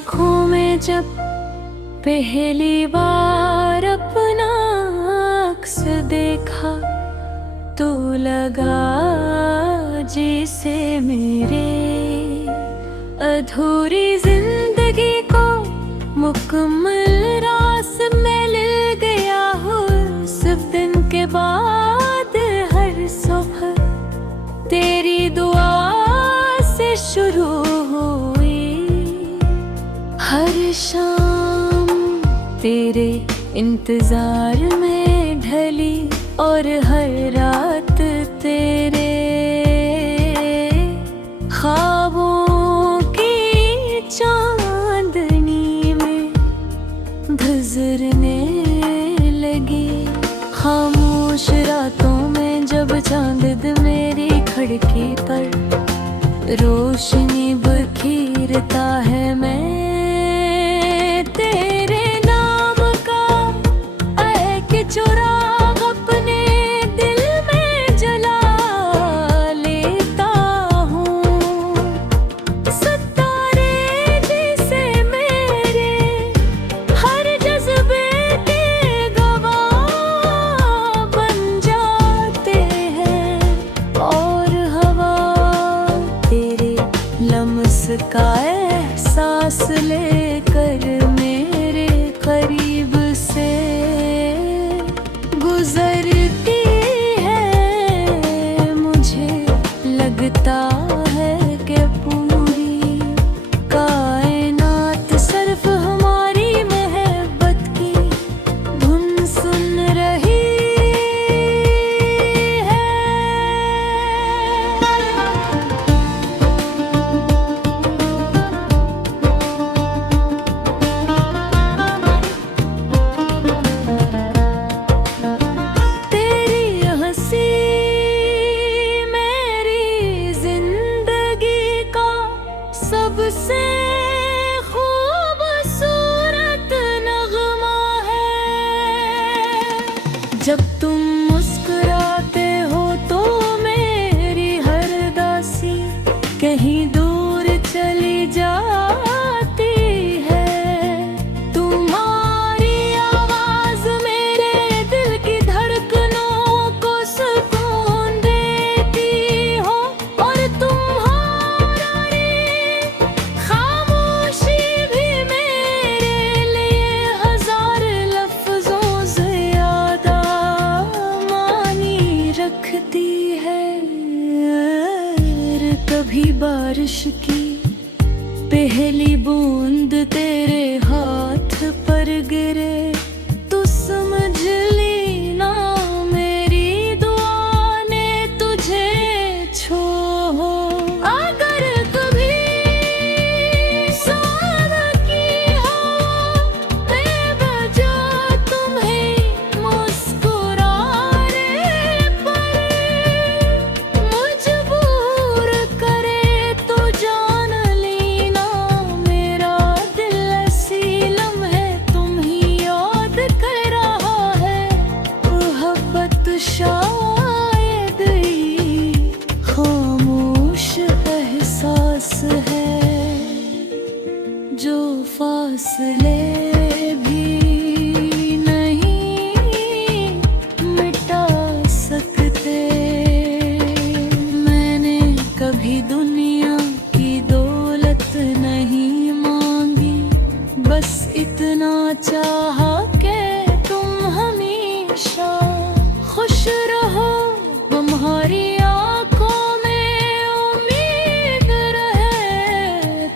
आँखों में जब पहली बार अपना अक्स देखा तो लगा जैसे मेरे अधूरी जिंदगी को मुकम्मल रास में ले गया हो। सब दिन के बाद हर सुबह तेरी दुआ से शुरू हुई, हर शाम तेरे इंतजार में ढली और हर रात तेरे ख्वाबों की चांदनी में गुजरने लगी। खामोश रातों में जब चांद मेरी खिड़की पर रोशनी बिखेरता है, मैं तेरे नाम का एक चुराग अपने दिल में जला लेता हूँ। सितारे जैसे मेरे हर जज्बे के गवाह बन जाते हैं, और हवा तेरे लम्स का एहसास लेकर मेरे करीब से गुजरती है। मुझे लगता है कि पूरी कायनात सिर्फ हमारी मोहब्बत की धुन सुन रही है। तेरी हंसी मेरी जिंदगी का सबसे खूबसूरत नगमा है। जब तुम मुस्कुराते हो तो मेरी हर दासी कहीं दूर चली जाती है। तुम्हारी आवाज मेरे दिल की धड़कनों को सुकून देती हो, और तुम्हारी खामोशी भी मेरे लिए हजार लफ्जों से ज्यादा मानी रखती है। कभी बारिश की पहली बूंद तेरे हाथ पर गिरे तो समझ लेना मेरी दुआ ने तुझे छो। अगर कभी सावन की हवा बेवजह तुम्हें मुस्कुराने पर मजबूर करे तो जान लेना मेरा दिल ऐसी लम्हे तुम ही याद कर रहा है। मोहब्बत शायद ही खामोश एहसास है जो फासले भी नहीं मिटा सकते। मैंने कभी दुनिया की दौलत नहीं मांगी, बस इतना चाहा कि तुम हमेशा खुश रहो। तुम्हारी आँखों में उम्मीद रहे,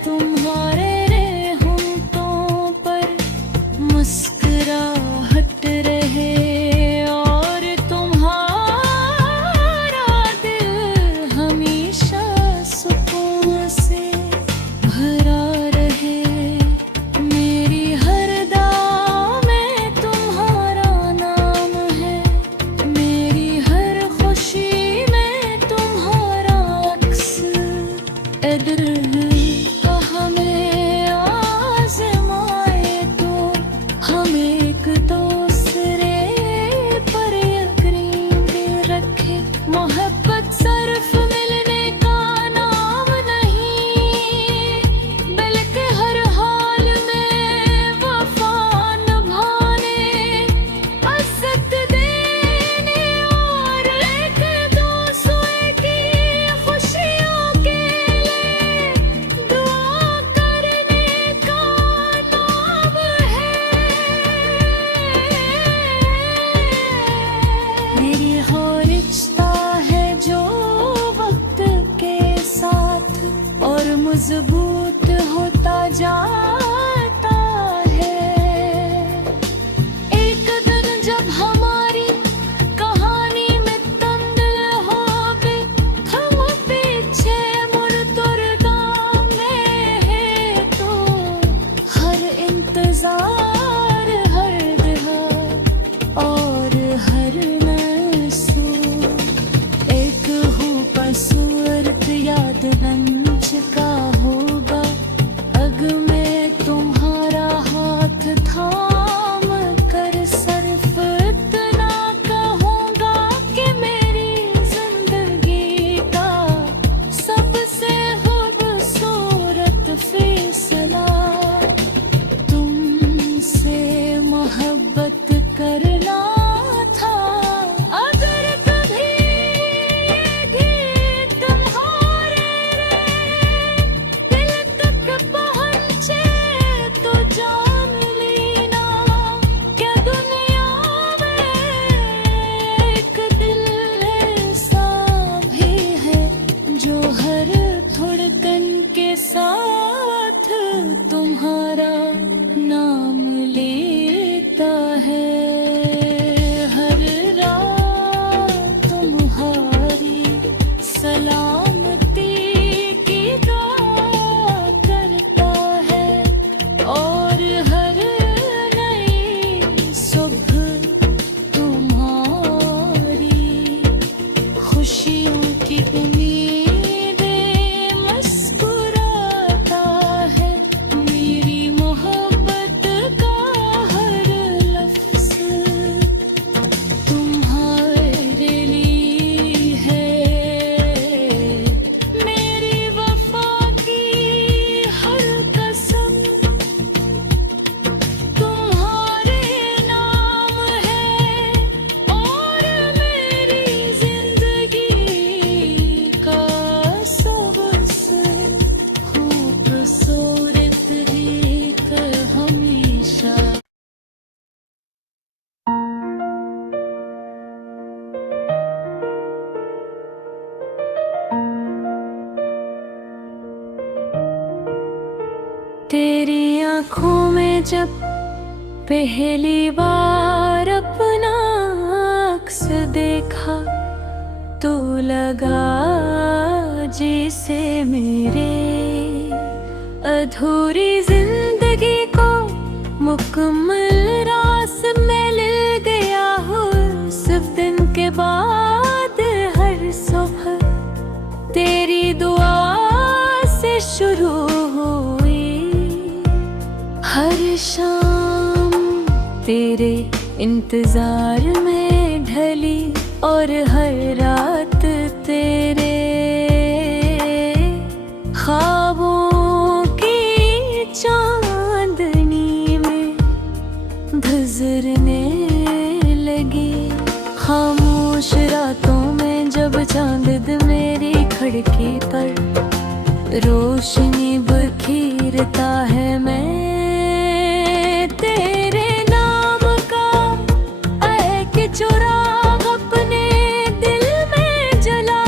तुम्हारे होंठों पर मुस्कुराहट रहे, और तुम्हारा दिल हमेशा सुकून से भरा रहे। मेरी हर दुआ में तुम्हारा नाम है, मेरी हर खुशी में तुम्हारा अक्स। अगर हमें आज़माए तो हमें जब पहली बार अपना अक्स देखा तो लगा जैसे मेरे अधूरी जिंदगी को मुकम्मल रास में ले गया हूँ। सिर्फ दिन के बाद हर सुबह तेरी दुआ से शुरू हुई, हर शाम तेरे इंतजार में ढली और हर रात तेरे ख्वाबों की चांदनी में गुजरने लगी। खामोश रातों में जब चांद मेरी खिड़की पर रोशनी बिखेरता है, मैं तेरे नाम का एक चिराग अपने दिल में जला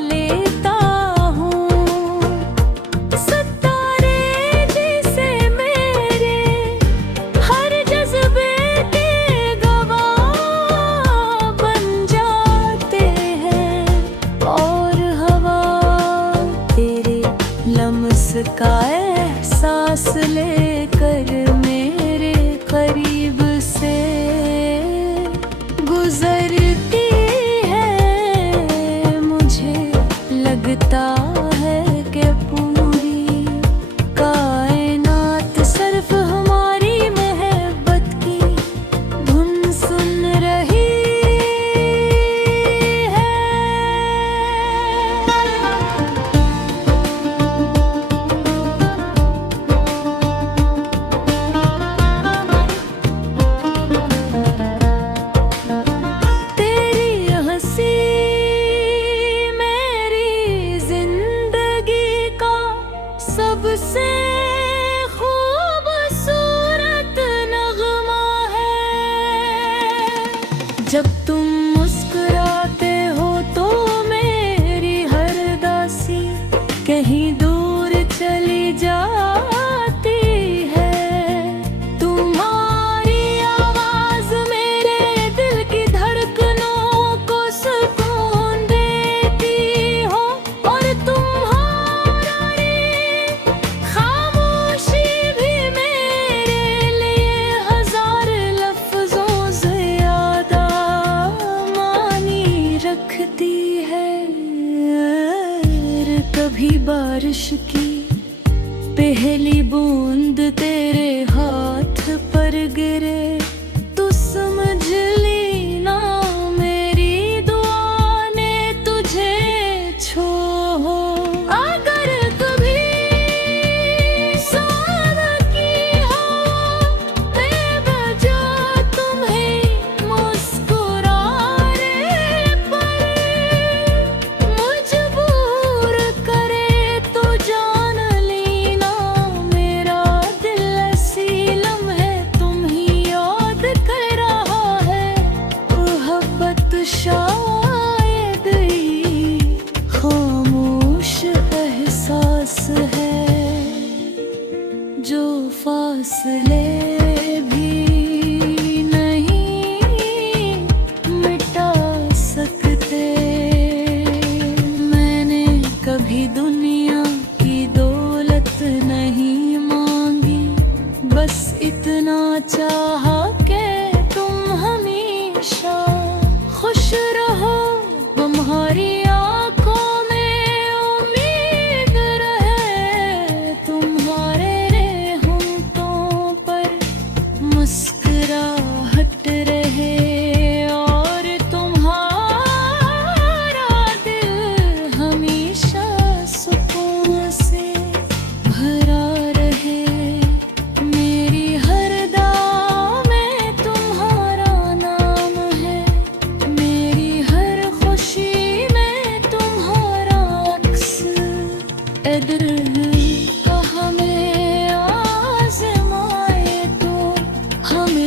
लेता हूँ। सितारे जैसे मेरे हर जज्बे के गवाह बन जाते हैं, और हवा तेरे लम्स का एहसास लेकर मेरे करीब से गुजरती है। मुझे लगता है कि पूरी कायनात सिर्फ हमारी मोहब्बत की धुन सुन रही है। तेरी हंसी मेरी जिंदगी का सबसे खूबसूरत नगमा है। जब तुम मुस्कुराते हो तो मेरी हर दासी कहीं दूर चली जाती है। तुम्हारी आवाज मेरे दिल की धड़कनों को सुकून देती हो, और तुम्हारी खामोशी भी मेरे लिए हजार लफ्जों से ज्यादा मानी रखती है। कभी बारिश की पहली बूंद तेरे हाथ पर गिरे तो समझ लेना मेरी दुआ ने तुझे छो। अगर कभी सावन की हवा बेवजह तुम्हें मुस्कुराने पर मजबूर करे तो जान लेना मेरा दिल ऐसी लम्हे तुम ही याद कर रहा है। मोहब्बत शायद ही खामोश एहसास है जो फासले भी नहीं मिटा सकते। मैंने कभी दुनिया की दौलत नहीं मांगी, बस इतना चाहा कि तुम हमेशा खुश रहो। तुम्हारी आंखों में उम्मीद रहे, तुम्हारे होंठों पर मुस्कुराहट रहे, और तुम्हारा दिल हमेशा सुकून से भरा रहे। मेरी हर दुआ में तुम्हारा नाम है, मेरी हर खुशी में तुम्हारा अक्स। अगर हमें आज़माए तो हमें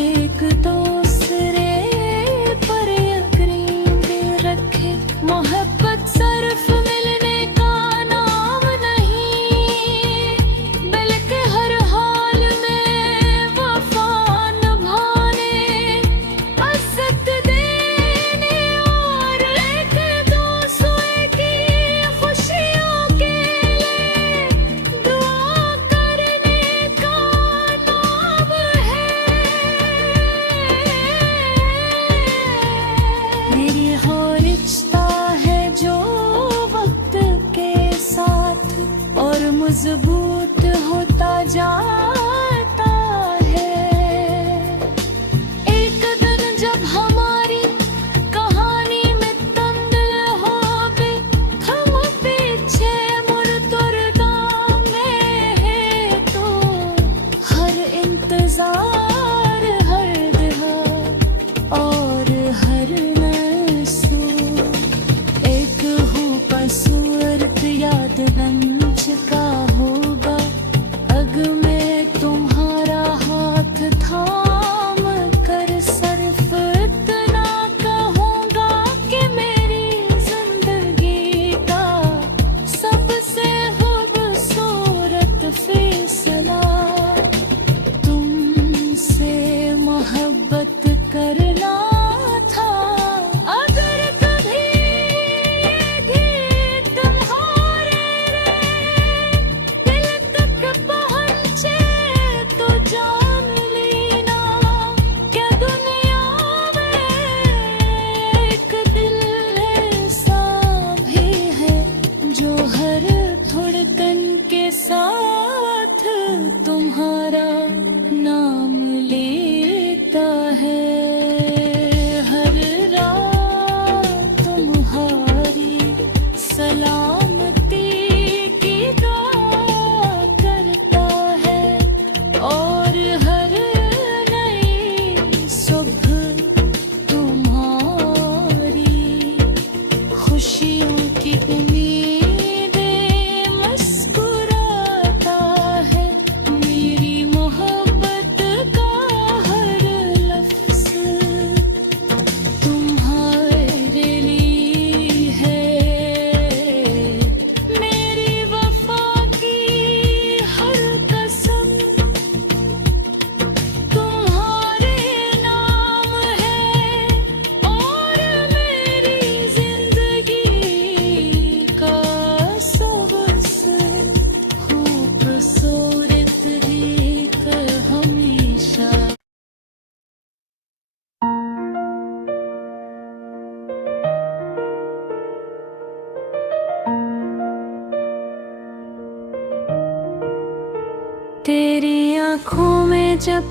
जब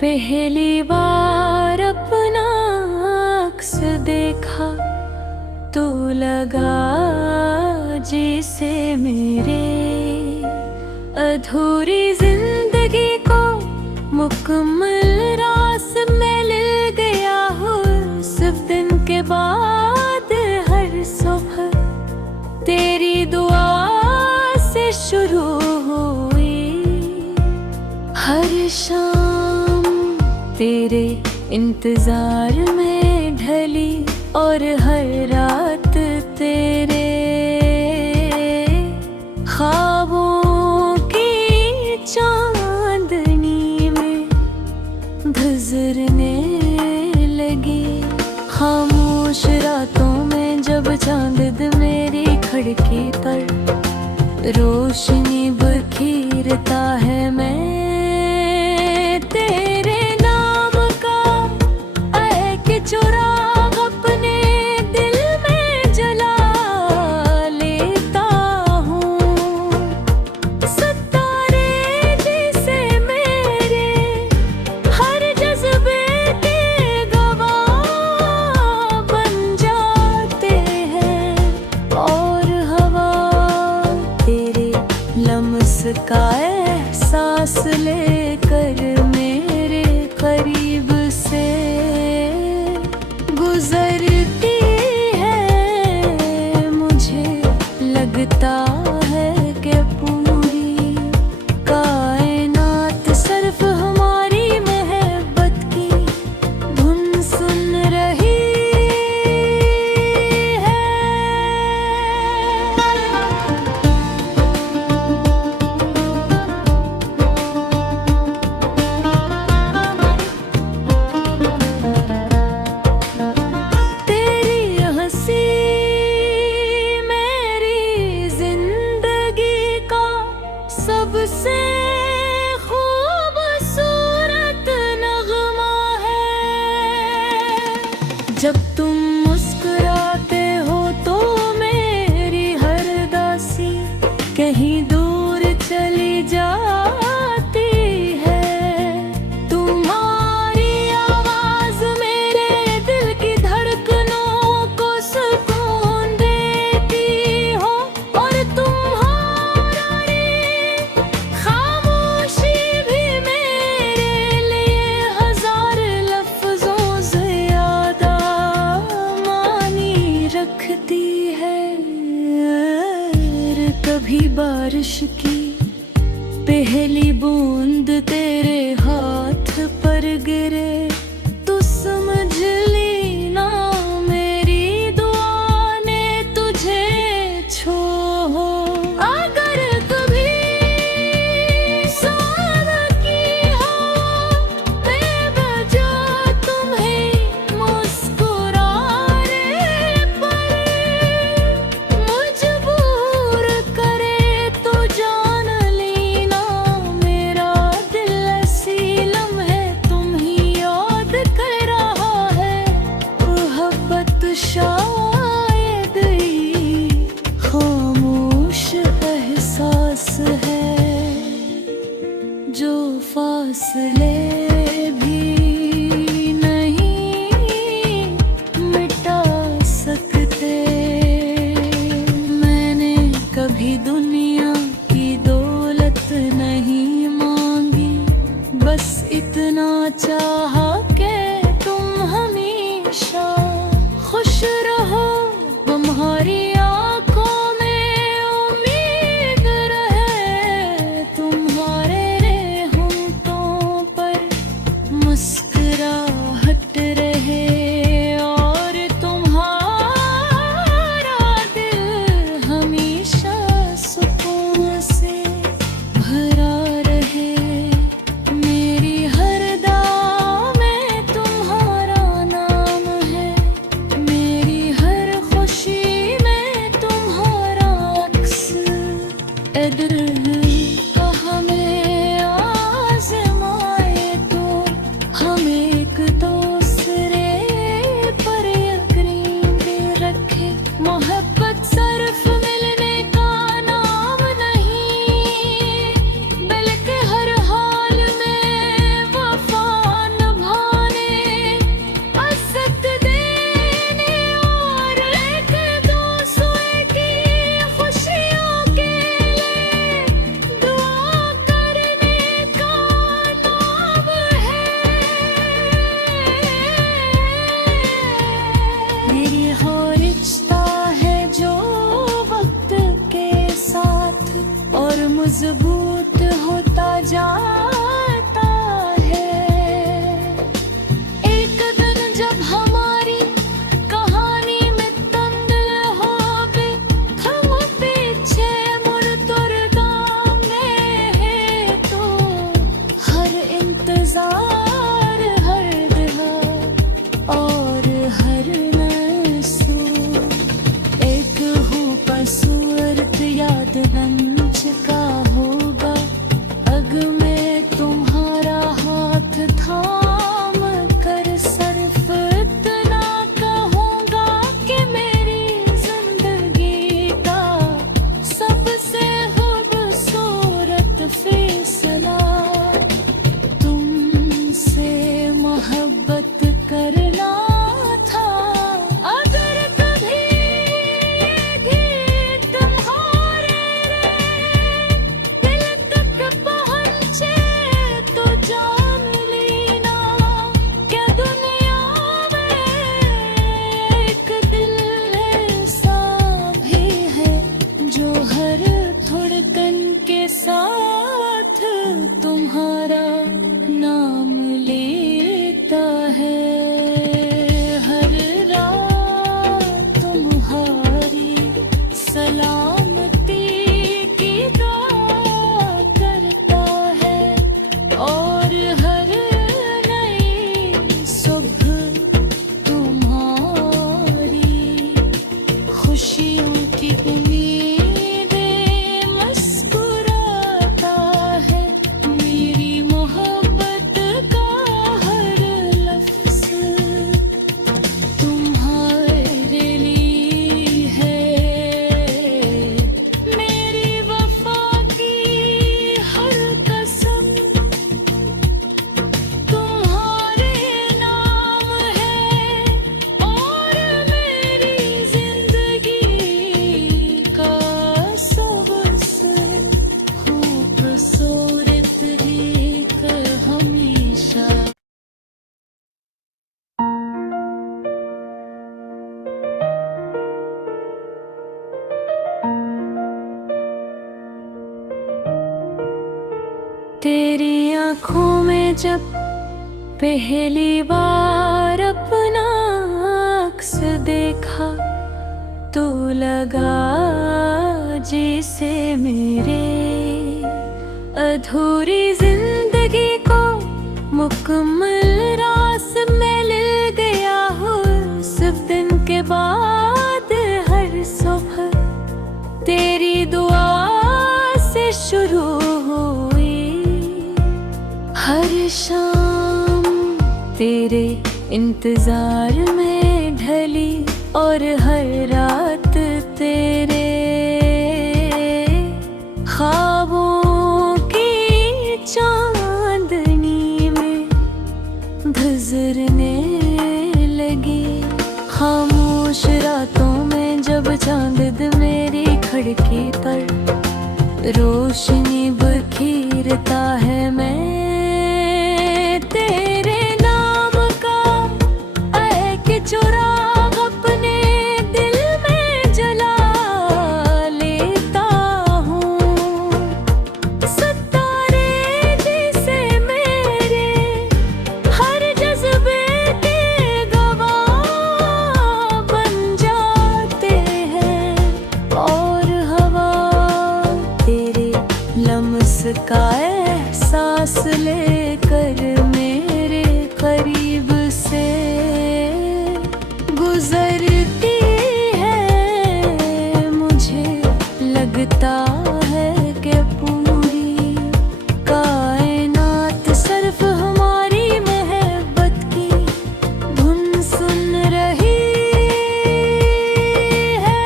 पहली बार अपना अक्स देखा तो लगा जैसे मेरे अधूरी जिंदगी को मुकम्मल रास में ले गया हूँ। सिर्फ दिन के बाद हर सुबह तेरी दुआ से शुरू हुई, हर शाम तेरे इंतजार में ढली और हर रात तेरे ख्वाबों की चांदनी में गुजरने लगी। खामोश रातों में जब चांद मेरी खिड़की पर रोशनी बिखेरता है, मैं तेरे नाम का एक चुराग अपने दिल में जला लेता हूँ। सितारे जैसे मेरे हर जज्बे के गवाह बन जाते हैं, और हवा तेरे लम्स का एहसास लेकर मेरे करीब से गुजरती है। मुझे लगता है कि पूरी कायनात सिर्फ हमारी मोहब्बत की धुन सुन रही है। तेरी हंसी मेरी जिंदगी का सबसे खूबसूरत नगमा है। जब तुम मुस्कुराते हो तो मेरी हर दासी कहीं दूर चली जाती है। तुम्हारी आवाज मेरे दिल की धड़कनों को सुकून देती हो, और तुम्हारी खामोशी भी मेरे लिए हजार लफ्जों से ज्यादा मानी रखती है। कभी बारिश की पहली बूंद तेरे हाथ पर गिरे तो समझ लेना मेरी दुआ ने तुझे छो। अगर कभी सावन की हवा बेवजह तुम्हें मुस्कुराने पर मजबूर करे तो जान लेना मेरा दिल ऐसी लम्हे तुम ही याद कर रहा है। मोहब्बत शायद ही खामोश एहसास है जो फासले भी नहीं मिटा सकते। मैंने कभी दुनिया की दौलत नहीं मांगी, बस इतना चाहा कि तुम हमेशा खुश रहो। तुम्हारी आंखों में उम्मीद रहे, तुम्हारे होंठों पर मुस्कुराहट रहे, और तुम्हारा दिल हमेशा सुकून से भरा रहे। मेरी हर दुआ में तुम्हारा नाम है, मेरी हर खुशी में तुम्हारा अक्स। अगर हमें आज़माए तो हमें मजबूत होता जाता है। एक दिन जब हमारी कहानी में तंदुल हो गई, हम पीछे मुड़ तुरगामे है तो हर इंतजार, हर दिहा और हर नसू एक हूँ पसूरत याद रंज का होगा। अग में तुम्हारा हाथ थाम कर सिर्फ इतना कहूँगा कि मेरी जिंदगी का सबसे खूबसूरत फैसला तुमसे मोहब्बत करना था। अगर कभी ये गीत तुम्हारे दिल तक पहुँचे तो जान लेना क्या दुनिया में एक दिल ऐसा भी है जो हर धड़कन के साथ तुम्हारा नाम लेता है। हर रात तुम्हारी सलामती की दुआ करता है और हर नई सुबह तुम्हारी खुशियों की उम्मीदें मुस्कुराता है। मेरी मोहब्बत का हर लफ्ज़ तुम्हारे लिए है। मेरी वफा की हर कसम तुम्हारे नाम है और मेरी जिंदगी का सबसे खूबसूरत एक हमेशा। तेरी आँखों में जब पहली बार अपना अक्स देखा तो लगा जैसे मेरे अधूरी जिंदगी को मुकम्मल रास में ले गया हूँ। सिर्फ दिन के बाद हर सुबह तेरी दुआ से शुरू हुई, हर शाम तेरे इंतजार में ढली और हर रात तेरे ख्वाबों की चांदनी में गुजरने लगी। खामोश रातों में जब चांद मेरी खिड़की पर रोशनी बिखेरता है, मैं तेरे नाम का एक चुराग अपने दिल में जला लेता हूँ। सितारे जैसे मेरे हर जज्बे के गवाह बन जाते हैं और हवा तेरे लम्स का एहसास लेकर मेरे करीब से गुजरती है। मुझे लगता है कि पूरी कायनात सिर्फ हमारी मोहब्बत की धुन सुन रही है।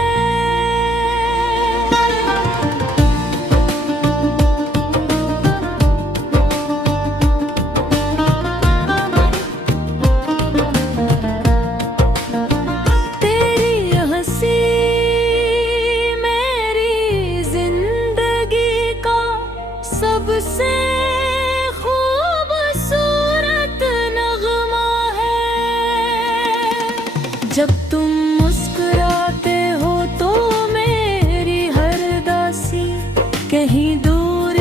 तेरी हंसी मेरी जिंदगी का सबसे खूबसूरत नगमा है। जब तुम मुस्कुराते हो तो मेरी हर दासी कहीं दूर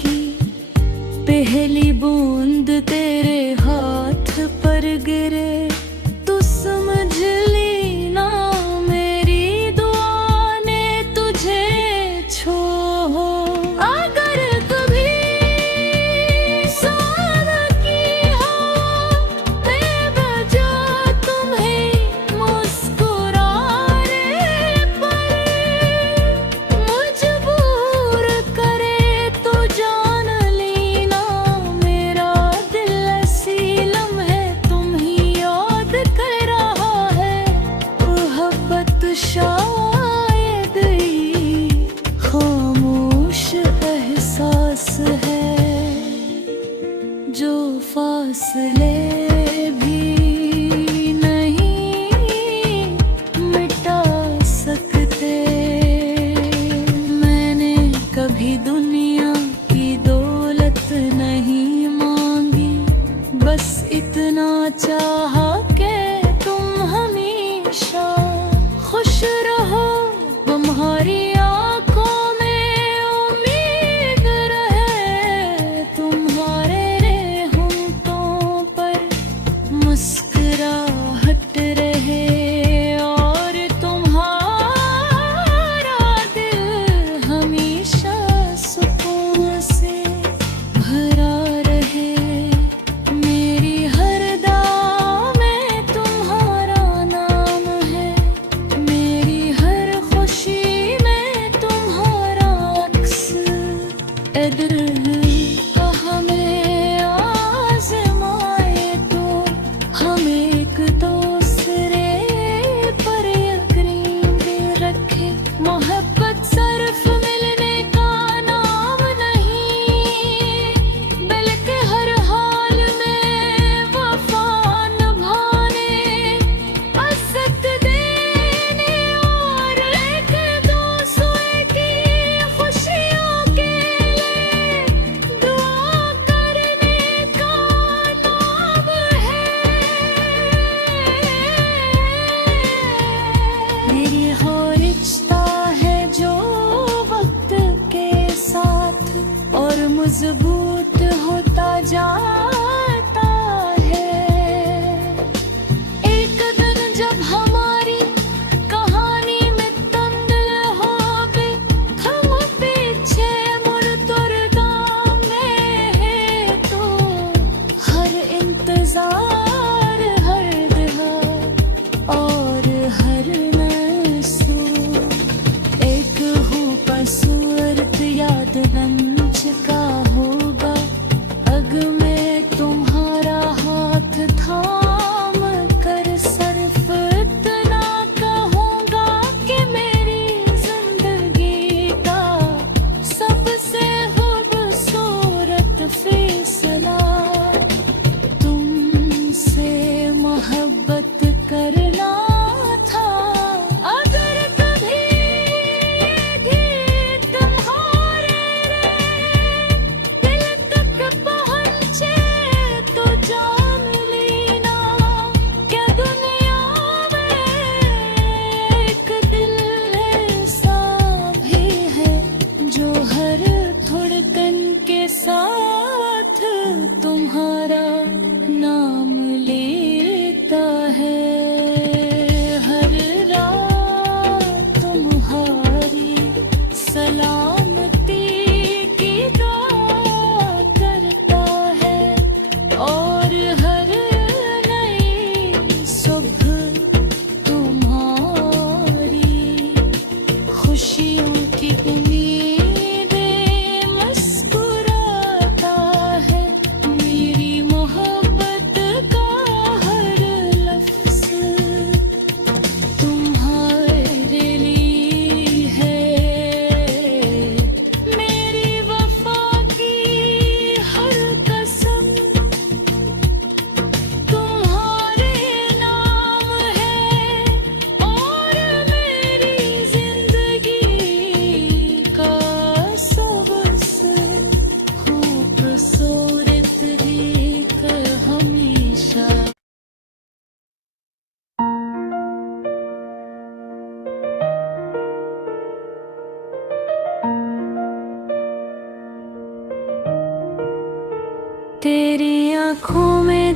की पहली बूंद तेरे हाथ पर गिरे तो समझ ली ना मेरी दुआ ने तुझे छोड़ा। अगर कभी साथ की हो बेवजह तुम्हें मुस्कुराने पर मजबूर करे तो जान लेना मेरा दिल ऐसी लम्हे तुम ही याद कर रहा है। मोहब्बत शायद ही खामोश एहसास है जो फासले भी नहीं मिटा सकते। मैंने कभी दुनिया की दौलत नहीं मांगी, बस इतना चाहा कि तुम हमेशा खुश रहो। तुम्हारी आंखों में उम्मीद रहे, तुम्हारे रेहूंठों पर मुस्कुराहट रहे और तुम्हारा दिल हमेशा सुकून से भरा रहे। मेरी हर दुआ में तुम्हारा नाम है, मेरी हर खुशी में तुम्हारा अक्स। ए दिल का हमें आज़माए तो हमें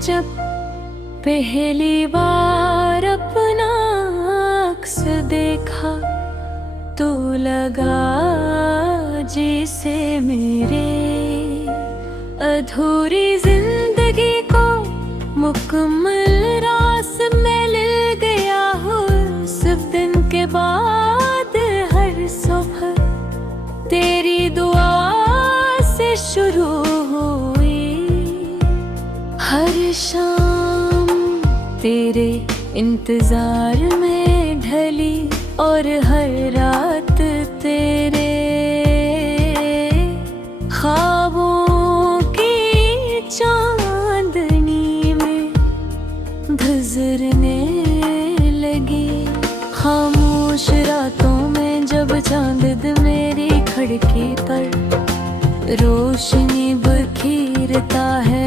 जब पहली बार अपना अक्स देखा तो लगा जैसे मेरे अधूरी जिंदगी को मुकम्मल रास में ले गया हूँ। सिर्फ दिन के बाद हर सुबह तेरी दुआ से शुरू हुई, हर शाम तेरे इंतजार में ढली और हर रात तेरे ख्वाबों की चांदनी में गुजरने लगी। खामोश रातों में जब चांद मेरी खिड़की पर रोशनी बिखेरता है,